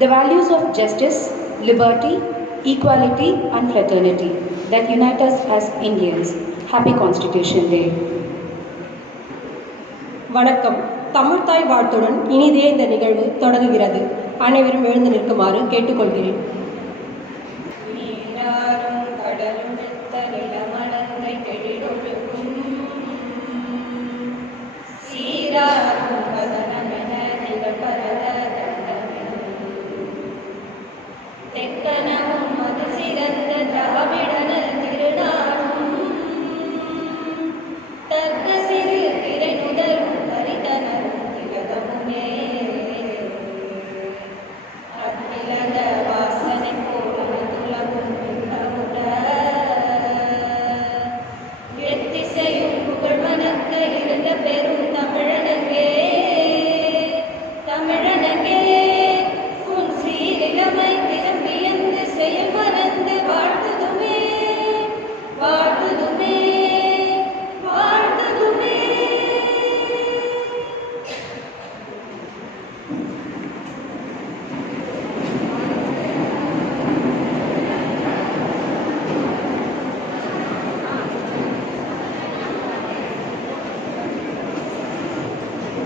The values of justice, liberty, equality and fraternity that unite us as Indians. Happy Constitution Day. வணக்கம். தமிழ்த்தாய் வாழ்த்துடன் இனிதே இந்த நிகழ்வு தொடங்குகிறது. அனைவரும் எழுந்து நிற்குமாறு கேட்டுக்கொள்கிறேன்.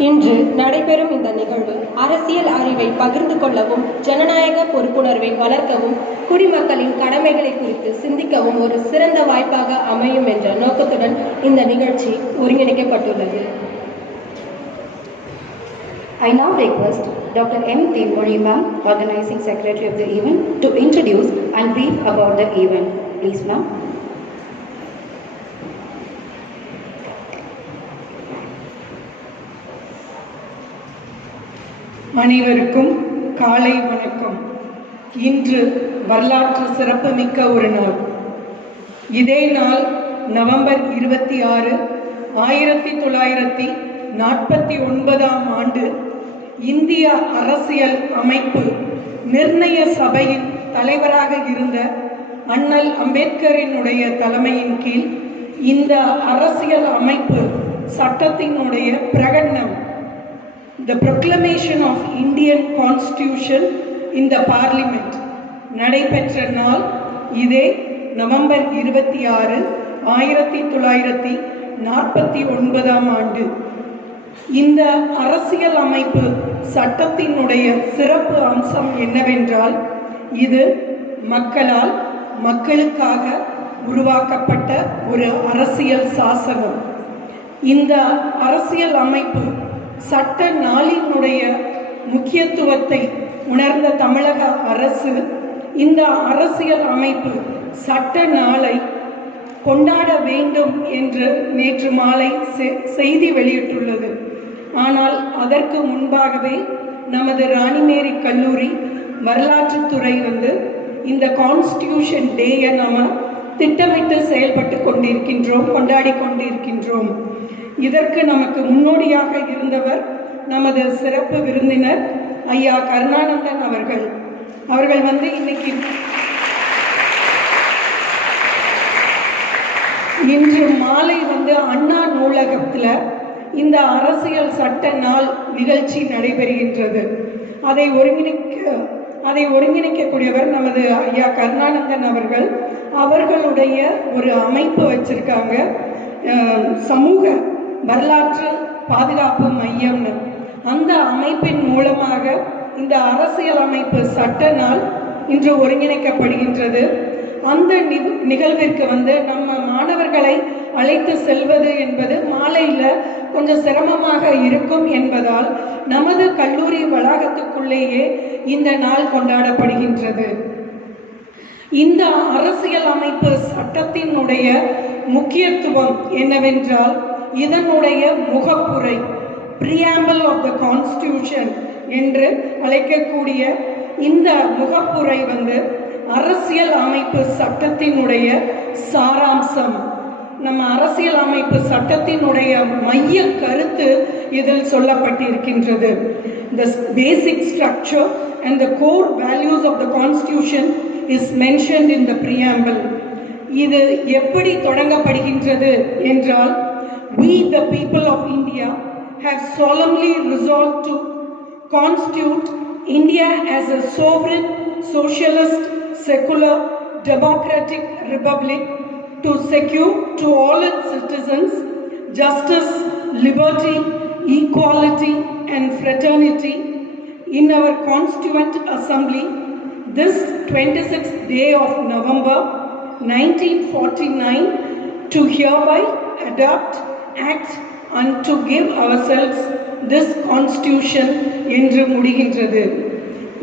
இன்று நடைபெறும் இந்த நிகழ்வு அரசியல் அறிவை பகிர்ந்து கொள்ளவும், ஜனநாயக பொறுப்புணர்வை வளர்க்கவும், குடிமக்களின் கடமைகளை குறித்து சிந்திக்கவும் ஒரு சிறந்த வாய்ப்பாக அமையும் என்ற நோக்கத்துடன் இந்த நிகழ்ச்சி ஒருங்கிணைக்கப்பட்டுள்ளது. I now request Dr. M. Thimuri ma'am, Organizing Secretary of the event, to introduce and brief about the event. Please ma'am. அனைவருக்கும் காலை வணக்கம். இன்று வரலாற்று சிறப்புமிக்க ஒரு நாள். இதே நாள் நவம்பர் 26, 1949 ஆண்டு இந்திய அரசியல் அமைப்பு நிர்ணய சபையின் தலைவராக இருந்த அண்ணல் அம்பேத்கரினுடைய தலைமையின் கீழ் இந்த அரசியல் அமைப்பு சட்டத்தினுடைய பிரகடனம், The Proclamation of Indian Constitution in the Parliament நடைபெற்ற நாள் இதே நவம்பர் 26, 1949 ஆண்டு. இந்த அரசியல் அமைப்பு சட்டத்தினுடைய சிறப்பு அம்சம் என்னவென்றால், இது மக்களால் மக்களுக்காக உருவாக்கப்பட்ட ஒரு அரசியல் சாசனம். இந்த அரசியல் அமைப்பு சட்ட நாளினுடைய முக்கியத்துவத்தை உணர்ந்த தமிழக அரசு இந்த அரசியல் அமைப்பு சட்ட நாளை கொண்டாட வேண்டும் என்று நேற்று மாலை செய்தி வெளியிட்டுள்ளது. ஆனால் அதற்கு முன்பாகவே நமது ராணிமேரி கல்லூரி வரலாற்றுத்துறை இந்த கான்ஸ்டியூஷன் டேயை நாம் திட்டமிட்டு செயல்பட்டு கொண்டாடி கொண்டிருக்கின்றோம். இதற்கு நமக்கு முன்னோடியாக இருந்தவர் நமது சிறப்பு விருந்தினர் ஐயா கருணானந்தன் அவர்கள். இன்று மாலை அண்ணா நூலகத்தில் இந்த அரசியல் சட்ட நாள் நிகழ்ச்சி நடைபெறுகின்றது. அதை ஒருங்கிணைக்கக்கூடியவர் நமது ஐயா கருணானந்தன் அவர்கள். அவர்களுடைய ஒரு அமைப்பு வச்சிருக்காங்க, சமூக வரலாற்று பாதுகாப்பு மையம்னு. அந்த அமைப்பின் மூலமாக இந்த அரசியல் அமைப்பு சட்ட நாள் இன்று ஒருங்கிணைக்கப்படுகின்றது. அந்த நிகழ்விற்கு நம்ம மாணவர்களை அழைத்து செல்வது என்பது மாலையில் கொஞ்சம் சிரமமாக இருக்கும் என்பதால் நமது கல்லூரி வளாகத்துக்குள்ளேயே இந்த நாள் கொண்டாடப்படுகின்றது. இந்த அரசியல் அமைப்பு சட்டத்தினுடைய முக்கியத்துவம் என்னவென்றால், இதனுடைய முகப்புரை, Preamble of the Constitution என்று அழைக்கக்கூடிய இந்த முகப்புரை அரசியல் அமைப்பு சட்டத்தினுடைய சாராம்சம். நம்ம அரசியல் அமைப்பு சட்டத்தினுடைய மைய கருத்து இதில் சொல்லப்பட்டிருக்கின்றது. The basic structure and the core values of the Constitution is mentioned in the preamble. இது எப்படி தொடங்கப்படுகின்றது என்றால், we the people of India have solemnly resolved to constitute India as a sovereign, socialist, secular, democratic republic to secure to all its citizens justice, liberty, equality and fraternity in our Constituent Assembly this 26th day of November 1949 to hereby adopt, act and to give ourselves this constitution என்று முடிகின்றது.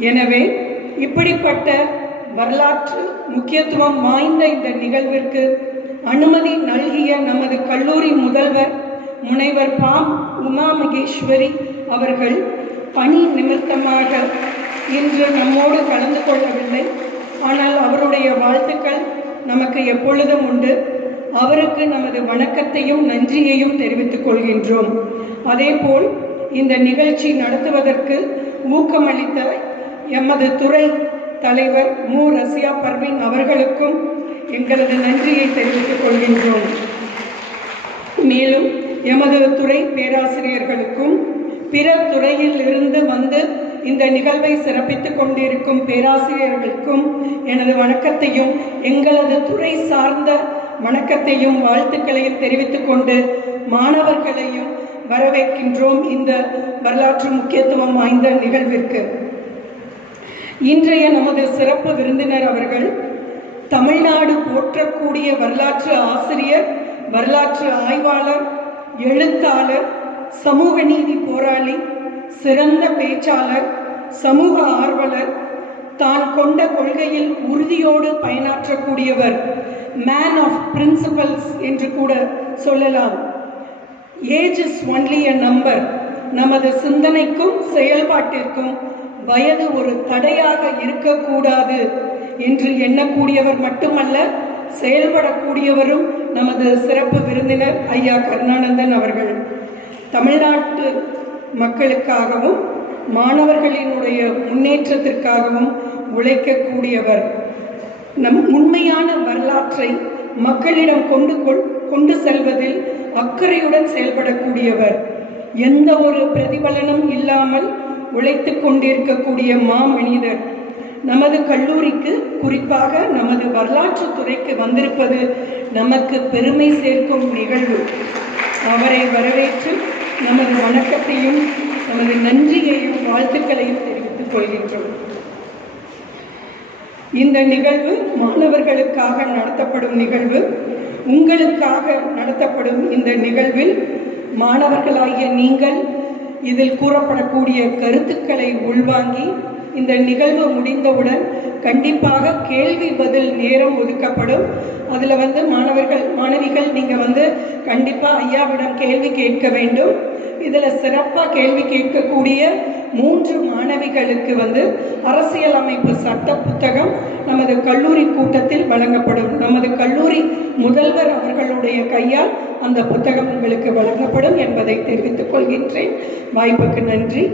எனவே இப்படிப்பட்ட வரலாற்று முக்கியத்துவம் வாய்ந்த இந்த நிகழ்விற்கு அனுமதி நல்கிய நமது கல்லூரி முதல்வர் முனைவர் உமா மகேஸ்வரி அவர்கள் பணி நிமித்தமாக இன்று நம்மோடு கலந்து கொள்ளவில்லை. ஆனால் அவருடைய வாழ்த்துக்கள் நமக்கு எப்பொழுதும் உண்டு. அவருக்கு நமது வணக்கத்தையும் நன்றியையும் தெரிவித்துக் கொள்கின்றோம். அதேபோல் இந்த நிகழ்ச்சி நடத்துவதற்கு ஊக்கமளித்த எமது துறை தலைவர் மு. ரசியா பர்வீன் அவர்களுக்கும் எங்களது நன்றியை தெரிவித்துக் கொள்கின்றோம். மேலும் எமது துறை பேராசிரியர்களுக்கும் பிற துறையில் இருந்து வந்து இந்த நிகழ்வை சிறப்பித்துக் கொண்டிருக்கும் பேராசிரியர்களுக்கும் எனது வணக்கத்தையும் எங்களது துறை சார்ந்த வணக்கத்தையும் வாழ்த்துக்களையும் தெரிவித்துக் கொண்டு மாணவர்களையும் வரவேற்கின்றோம் இந்த வரலாற்று முக்கியத்துவம் வாய்ந்த நிகழ்விற்கு. இன்றைய நமது சிறப்பு விருந்தினர் அவர்கள் தமிழ்நாடு போற்றக்கூடிய வரலாற்று ஆசிரியர், வரலாற்று ஆய்வாளர், எழுத்தாளர், சமூக நீதி போராளி, சிறந்த பேச்சாளர், சமூக ஆர்வலர், தான் கொண்ட கொள்கையில் உறுதியோடு பயனாற்றக்கூடியவர், மேன் ஆஃப் பிரின்சிபல்ஸ் என்று கூட சொல்லலாம். Age is only a number. நமது சிந்தனைக்கும் செயல்பாட்டிற்கும் வயது ஒரு தடையாக இருக்கக்கூடாது என்று எண்ணக்கூடியவர் மட்டுமல்ல, செயல்படக்கூடியவரும் நமது சிறப்பு விருந்தினர் ஐயா கருணானந்தன் அவர்கள். தமிழ்நாட்டு மக்களுக்காகவும் மாணவர்களினுடைய முன்னேற்றத்திற்காகவும் உழைக்கக்கூடியவர். நம் உண்மையான வரலாற்றை மக்களிடம் கொண்டு செல்வதில் அக்கறையுடன் செயல்படக்கூடியவர். எந்த ஒரு பிரதிபலனும் இல்லாமல் உழைத்து கொண்டிருக்கக்கூடிய மாமனிதர். நமது கல்லூரிக்கு, குறிப்பாக நமது வரலாற்று துறைக்கு வந்திருப்பது நமக்கு பெருமை சேர்க்கும் நிகழ்வு. அவரை வரவேற்று நமது வணக்கத்தையும் நமது நன்றியையும் வாழ்த்துக்களையும் தெரிவித்துக் கொள்கின்றோம். இந்த நிகழ்வு மாணவர்களுக்காக நடத்தப்படும் நிகழ்வு. உங்களுக்காக நடத்தப்படும் இந்த நிகழ்வில் மாணவர்களாகிய நீங்கள் இதில் கூறப்படக்கூடிய கருத்துக்களை உள்வாங்கி இந்த நிகழ்வு முடிந்தவுடன் கண்டிப்பாக கேள்வி பதில் நேரம் ஒதுக்கப்படும். அதில் மாணவிகள் நீங்கள் கண்டிப்பாக ஐயாவிடம் கேள்வி கேட்க வேண்டும். இதில் சிறப்பாக கேள்வி கேட்கக்கூடிய 3 மாணவிகளுக்கு அரசியலமைப்பு சட்ட புத்தகம் நமது கல்லூரி கூட்டத்தில் வழங்கப்படும். நமது கல்லூரி முதல்வர் அவர்களுடைய கையால் அந்த புத்தகம் உங்களுக்கு வழங்கப்படும் என்பதை தெரிவித்துக் கொள்கின்றேன். வாய்ப்புக்கு நன்றி.